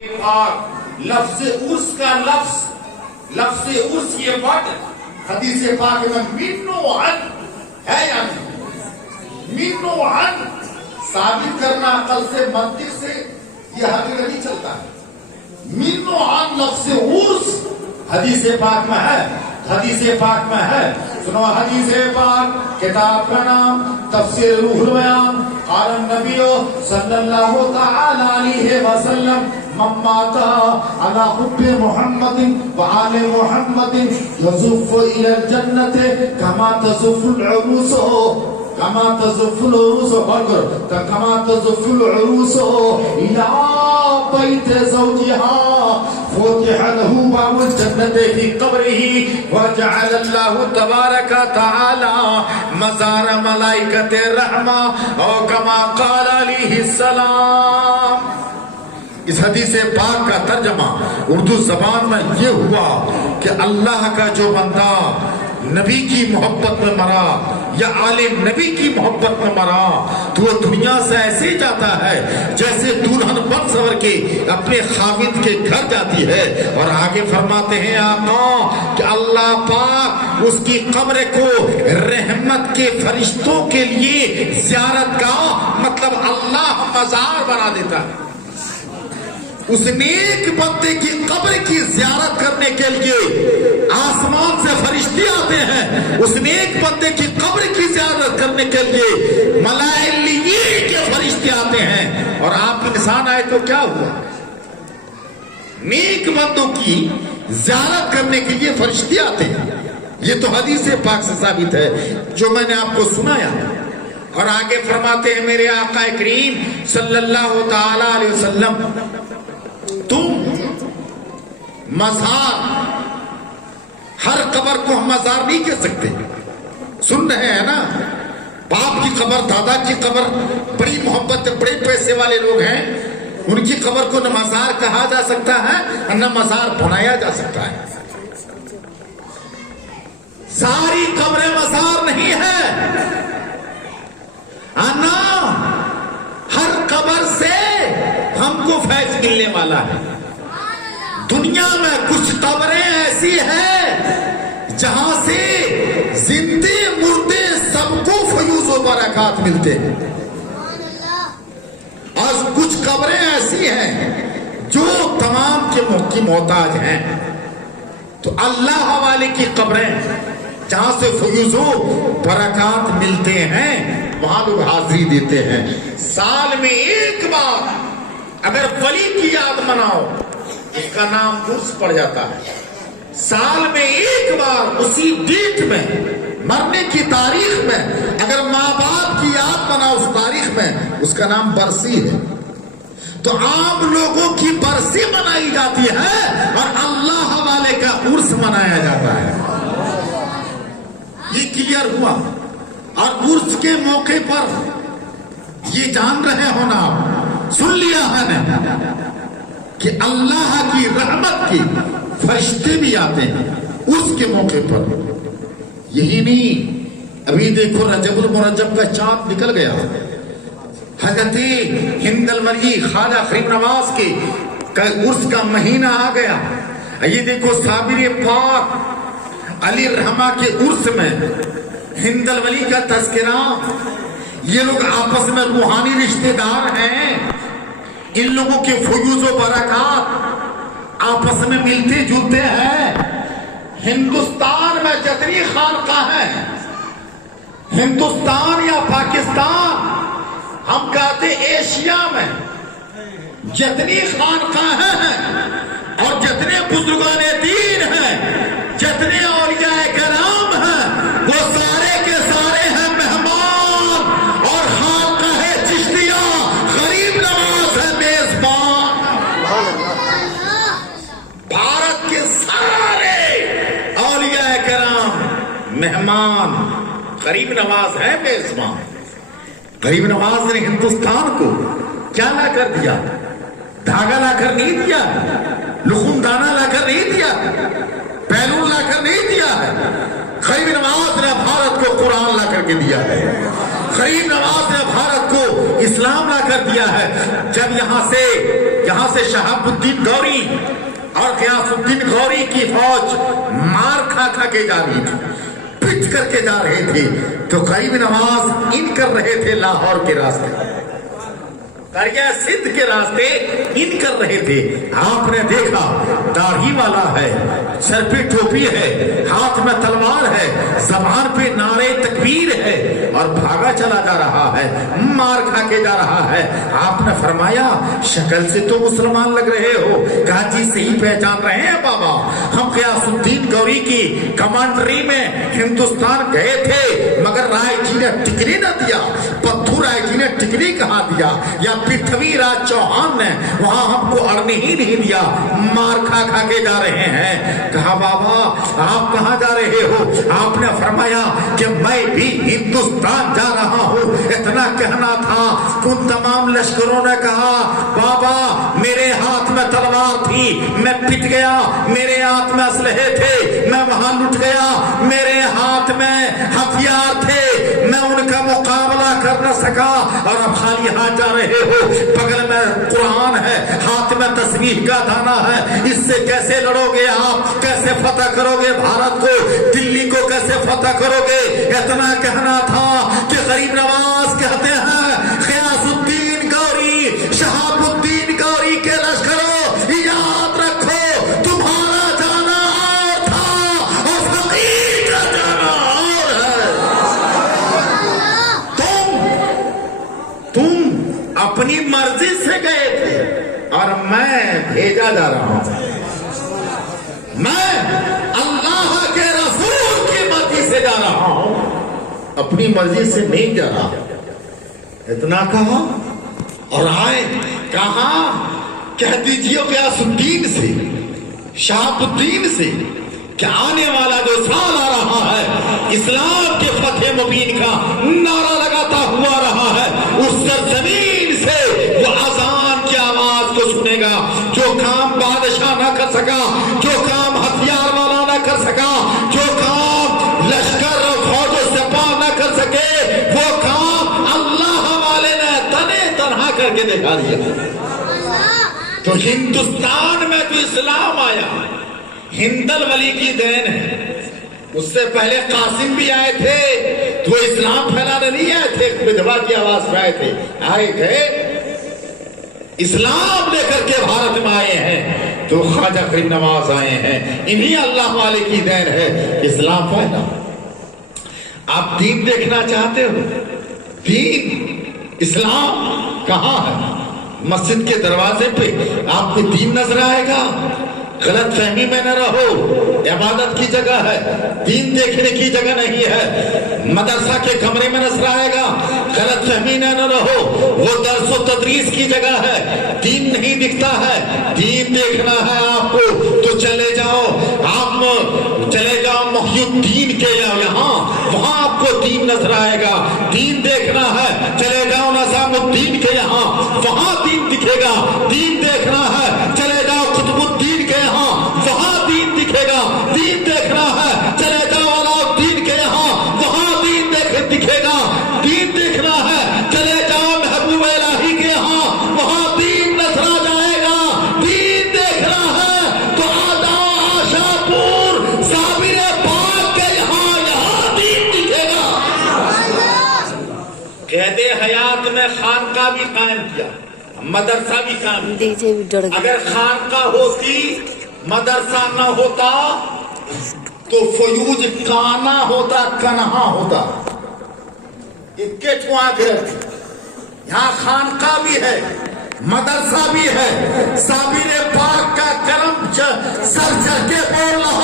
لفظ عرس کا لفظ عرس یہ ورڈ حدیث پاک میں منو عن ہے یا نہیں؟ منو عن ثابت کرنا عقل سے منطق سے یہ حقیقت نہیں چلتا ہے۔ منو عن لفظ عرس حدیث پاک میں ہے، حدیث پاک میں ہے۔ سنو حدیث پاک، کتاب کا نام تفسیر روح البیان، قال النبی صلی اللہ تعالی علیہ وسلم من مات على حب محمد وآل محمد يزف إلى الجنة كما تزف العروس كما تزف العروس كما تزف العروس إلى بيت زوجها فتح له باب الجنة في قبره وجعل الله تبارك وتعالى مزار ملائكة الرحمة أو كما قال عليه السلام۔ اس حدیث پاک کا ترجمہ اردو زبان میں یہ ہوا کہ اللہ کا جو بندہ نبی کی محبت میں مرا یا آل نبی کی محبت میں مرا تو وہ دنیا سے ایسے جاتا ہے جیسے دلہن بن سور کے اپنے خاوند کے گھر جاتی ہے۔ اور آگے فرماتے ہیں آقا کہ اللہ پاک اس کی قبر کو رحمت کے فرشتوں کے لیے زیارت گاہ مطلب اللہ مزار بنا دیتا ہے۔ اس نیک بندے کی قبر کی زیارت کرنے کے لیے آسمان سے فرشتے آتے ہیں، اس نیک بندے کی قبر کی زیارت کرنے کے لیے ملائکہ کے فرشتے آتے ہیں۔ اور آپ انسان آئے تو کیا ہوا؟ نیک بندوں کی زیارت کرنے کے لیے فرشتے آتے ہیں۔ یہ تو حدیث پاک سے ثابت ہے جو میں نے آپ کو سنایا۔ اور آگے فرماتے ہیں میرے آقا کریم صلی اللہ تعالی علیہ وسلم تم مزار، ہر قبر کو ہم مزار نہیں کہہ سکتے۔ سن رہے ہیں نا، باپ کی قبر، دادا کی قبر، بڑی محبت بڑے پیسے والے لوگ ہیں، ان کی قبر کو نہ مزار کہا جا سکتا ہے نہ مزار بنایا جا سکتا ہے۔ ساری قبریں مزار نہیں ہے، ہر قبر سے ہم کو فیض ملنے والا ہے۔ دنیا میں کچھ قبریں ایسی ہیں جہاں سے زندے مردے سب کو فیوز و برکات ملتے ہیں، اور کچھ قبریں ایسی ہیں جو تمام کے محتاج ہیں۔ تو اللہ والے کی قبریں جہاں سے فیوز و برکات ملتے ہیں وہاں لوگ حاضری دیتے ہیں۔ سال میں ایک بار اگر ولی کی یاد مناؤ اس کا نام عرس پڑ جاتا ہے۔ سال میں ایک بار اسی ڈیٹ میں، مرنے کی تاریخ میں اگر ماں باپ کی یاد مناؤ اس تاریخ میں اس کا نام برسی ہے۔ تو عام لوگوں کی برسی منائی جاتی ہے اور اللہ والے کا عرس منایا جاتا ہے۔ یہ کلیئر ہوا۔ اور عرس کے موقع پر یہ جان رہے ہو نا، سن لیا ہے نا کہ اللہ کی رحمت کے فرشتے بھی آتے ہیں عرس کے موقع پر۔ یہی نہیں، ابھی دیکھو رجب المرجب کا چاند نکل گیا، حضرت ہند الولی خواجہ غریب نواز کے عرس کا مہینہ آ گیا۔ یہ دیکھو صابر پاک علی رحمہ کے عرس میں ہند الولی کا تذکرہ۔ یہ لوگ آپس میں روحانی رشتہ دار ہیں، ان لوگوں کے فیوز و برکات آپس میں ملتے جلتے ہیں۔ ہندوستان میں جتنی خانقاہ ہیں، ہندوستان یا پاکستان، ہم کہتے ایشیا میں جتنی خانقاہ ہیں اور جتنے بزرگان دین ہیں، جتنے اولیاء کرام ہیں، وہ سارے کے سارے ہیں مہمان، اور خانقاہ چشتیہ غریب نواز ہے میزبان۔ بھارت کے سارے اولیاء کرام مہمان، غریب نواز ہے میزبان۔ غریب نواز نے ہندوستان کو کیا لا کر دیا؟ دھاگا لا کر نہیں دیا، لخن دانا لا کر نہیں دیا، بیلون لا کر نہیں دیا ہے۔ غریب نواز نے بھارت کو قرآن لا کر کے دیا ہے۔ غریب نواز نے بھارت کو اسلام لا کر دیا ہے. جب یہاں سے شہاب الدین گوری اور غیاث الدین غوری کی فوج مار کھا کے جا رہی تھی, پٹ کر کے جا رہے تھے, تو غریب نواز ان کر رہے تھے لاہور کے راستے, دریا سندھ کے راستے ان کر رہے تھے. آپ نے دیکھا داڑھی والا ہے, سر پہ ٹوپی ہے, ہاتھ میں تلوار ہے, زبان پہ نعرے تکبیر ہے, اور بھاگا چلا جا رہا ہے, مار کھا کے جا رہا ہے. آپ نے فرمایا شکل سے تو مسلمان لگ رہے ہو. کہا جی صحیح پہچان رہے ہیں بابا, ہم غیاث الدین گوری کی کمانڈری میں ہندوستان گئے تھے, مگر رائے جی نے ٹکری نہ دیا, پتھو رائے جی نے ٹکری کہاں دیا, یا پرتھوی راج چوہان نے وہاں ہم کو اڑنے ہی نہیں دیا, مار کھا کے جا رہے ہیں. کہا بابا آپ کہاں جا رہے ہو؟ آپ نے فرمایا کہ میں بھی ہندوستان جا رہا ہوں. اتنا کہنا تھا کہ ان تمام لشکروں نے کہا بابا میرے ہاتھ میں تلوار تھی, میں پٹ گیا, میرے ہاتھ میں اسلحے تھے, میں وہاں لٹ گیا, میرے ہاتھ میں ہتھیار تھے, میں ان کا مقابلہ کر نہ سکا, اور اب خالی ہاتھ جا رہے ہو. بغل میں قرآن ہے, ہاتھ میں تسبیح کا دانا ہے, اس سے کیسے لڑو گے آپ؟ کیسے فتح کرو گے بھارت کو؟ دلی کو کیسے فتح کرو گے؟ اتنا کہنا تھا کہ غریب نواز کہتے ہیں غیاث الدین گوری, شہاب الدین گوری کے لشکروں یاد رکھو تمہارا جانا اور تھا اور فقیر کا جانا اور ہے. تم اپنی مرضی سے گئے تھے اور میں بھیجا جا رہا ہوں. میں اللہ کے رسول کی مرضی سے جا رہا ہوں, اپنی مرضی سے نہیں جا رہا. اتنا کہا اور آئے. کہاں؟ کہہ دیجیے غیاث الدین سے, شہاب الدین سے کہ آنے والا جو سال آ رہا ہے اسلام کے فتح مبین کا نعرہ لگاتا ہوا رہا ہے, اس سرزمین سے وہ اذان کی آواز کو سنے گا. جو کام بادشاہ نہ کر سکا, جو کام ہتھیار والا نہ کر سکا, جو کام لشکر اور فوج و سپاہ نہ کر سکے, وہ کام اللہ والے نے تنے تنہا کر کے دکھا دیا. تو ہندوستان میں جو اسلام آیا ہندل ولی کی دین ہے. اس سے پہلے قاسم بھی آئے تھے تو اسلام پھیلانے نہیں آئے تھے, ودھوا کی آواز پہ آئے تھے. آئے تھے اسلام لے کر کے بھارت میں آئے ہیں, تو خواجہ غریب نواز آئے ہیں. انہی اللہ والے کی دین ہے اسلام پھیلا. آپ دین دیکھنا چاہتے ہو؟ دین اسلام کہاں ہے؟ مسجد کے دروازے پہ آپ کو دین نظر آئے گا. غلط فہمی میں نہ رہو, عبادت کی جگہ ہے, دین دیکھنے کی جگہ نہیں ہے. مدرسہ کے کمرے میں نظر آئے گا, غلط فہمی میں نہ رہو, وہ درس و تدریس کی جگہ ہے, دین نہیں دکھتا ہے. دین دیکھنا ہے آپ کو تو چلے جاؤ, آپ چلے جاؤ محی الدین کے یہاں, وہاں آپ کو دین نظر آئے گا. دین دیکھنا ہے چلے جاؤ نظام الدین کے یہاں, وہاں دین دکھے گا. دین دیکھنا ہے چلے جاؤ قطب الدین کے یہاں, وہاں دین دکھے گا. دین دیکھنا ہے چلے جاؤ علاؤالدین کے یہاں, وہاں دین دکھے گا. دین دیکھنا ہے چلے جاؤ محبوب الہی کے یہاں, وہاں دین نظر آ جائے گا. دین دیکھنا ہے تو آ جاؤ آشا پور صابر پاک کے یہاں دین دکھے گا. قید حیات میں خانقاہ بھی قائم کیا, مدرسہ بھی قائم کیا. اگر خانقاہ ہوتی مدرسہ نہ ہوتا تو فیوج کانا ہوتا, کنہا ہوتا. یہاں خانقاہ بھی ہے, مدرسہ بھی ہے. صابر پاک کا کرم سر چڑھ کے بول رہا